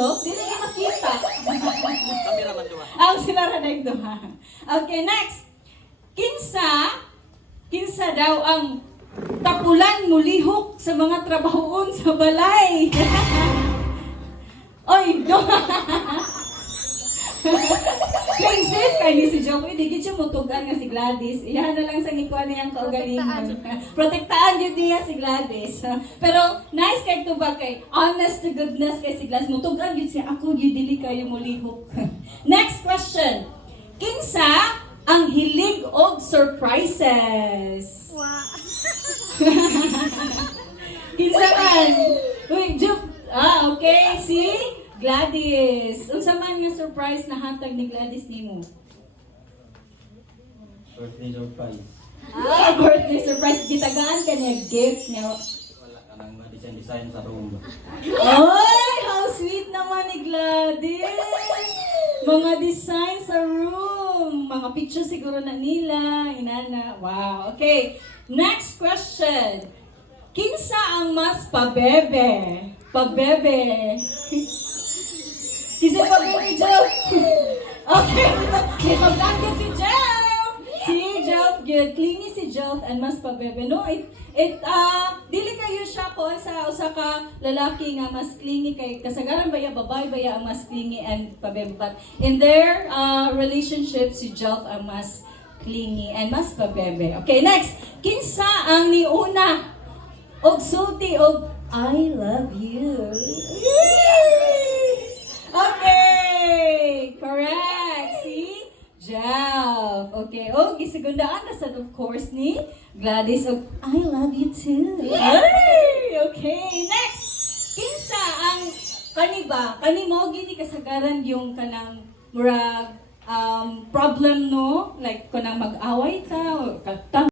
Joke? Dili ka makita. Kamera man duha. Ang sila ra nagduha. Okay, next. Kinsa daw ang tapulan mulihok sa mga trabahoon sa balay. Oy, do. Naisip kay ni si Joey, di gid siya mutugan nga si Gladys. Iyan na lang sa ngikuan niyang kaugalingon. Protektaan yun niya si Gladys. Pero nice kay to ba kay honest to goodness kay si Gladys. Mutugan yun siya, ako yun dili kayo mulihok. Next question. Kinsa ang hilig og surprises? Wow. Kinsa man? Uy, Jup. Okay. Si Gladys. Unsa man nga surprise na hatag ni Gladys nimo? Birthday surprise. Birthday surprise. Gitagaan ka niya gift niya. Wala ka nang design sa room. Ay, how sweet naman ni Gladys. Mga design sa room. Mga picture siguro na nila. Inana. Wow. Okay. Next question. Kinsa ang mas pabebe? Pabebe. Kinsa pabebe, Jeff? Okay. May pablanket si Jeff. Si Jeff, good. Clingy si Jeff and mas pabebe. No, dili kayo siya ko sa usa ka lalaki nga mas clingy kay kasagaran baya babae baya ang mas clingy and pabebe. But in their relationship, si Jeff ang mas clingy and mas pabebe. Okay, next. Kinsa ang niuna og sulti og I love you. Okay, correct. Si Jeff. Okay, og isegundaan na sad of course ni Gladys og I love you too. Ay, okay, next. Kinsa ang kani mo gini kasagaran yung kanang murag problem no, like kanang mag-away ta or